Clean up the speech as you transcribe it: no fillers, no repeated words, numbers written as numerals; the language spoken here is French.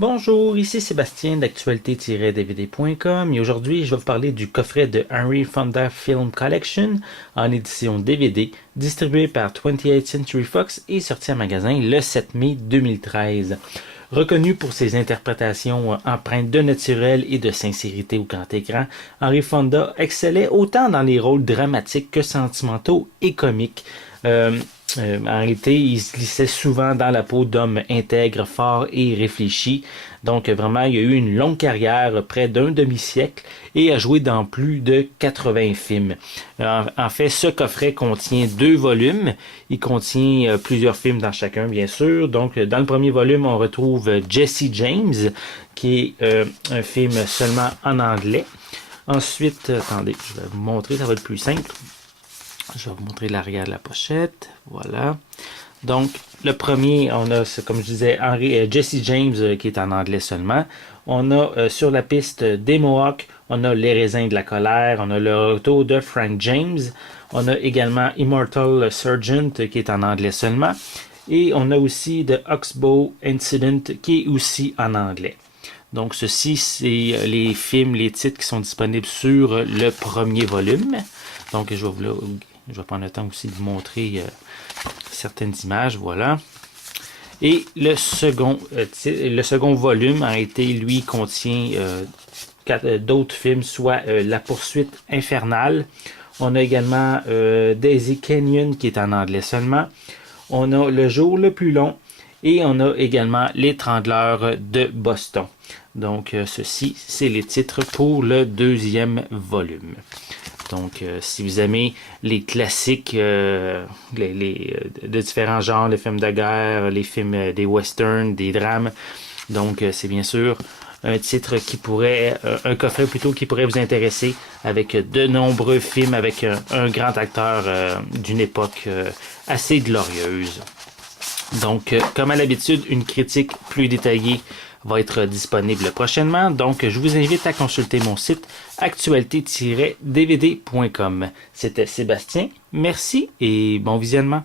Bonjour, ici Sébastien d'actualité-dvd.com et aujourd'hui je vais vous parler du coffret de Henry Fonda Film Collection en édition DVD distribué par 28th Century Fox et sorti en magasin le 7 mai 2013. Reconnu pour ses interprétations empreintes de naturel et de sincérité au grand écran, Henry Fonda excellait autant dans les rôles dramatiques que sentimentaux et comiques. En réalité, il se glissait souvent dans la peau d'hommes intègres, forts et réfléchis. Donc vraiment, il a eu une longue carrière, près d'un demi-siècle, et a joué dans plus de 80 films. En fait, ce coffret contient 2 volumes. Il contient plusieurs films dans chacun, bien sûr. Donc, dans le premier volume, on retrouve Jesse James, qui est un film seulement en anglais. Ensuite, attendez, je vais vous montrer, ça va être plus simple. Je vais vous montrer l'arrière de la pochette. Voilà. Donc, le premier, on a, comme je disais, Jesse James qui est en anglais seulement. On a sur la piste des Mohawks, on a Les raisins de la colère, on a le retour de Frank James. On a également Immortal Sergeant qui est en anglais seulement. Et on a aussi The Oxbow Incident qui est aussi en anglais. Donc, ceci, c'est les films, les titres qui sont disponibles sur le premier volume. Donc, je vais prendre le temps aussi de vous montrer certaines images. Voilà. Et le second volume a été, lui, contient d'autres films, soit La poursuite infernale. On a également Daisy Canyon qui est en anglais seulement. On a Le jour le plus long. Et on a également L'étrangleur de Boston. Donc, ceci, c'est les titres pour le deuxième volume. Donc, si vous aimez les classiques de différents genres, les films de guerre, les films des westerns, des drames, donc c'est bien sûr un titre un coffret plutôt qui pourrait vous intéresser avec de nombreux films avec un grand acteur d'une époque assez glorieuse. Donc, comme à l'habitude, une critique plus détaillée va être disponible prochainement. Donc, je vous invite à consulter mon site actualité-dvd.com. C'était Sébastien. Merci et bon visionnement.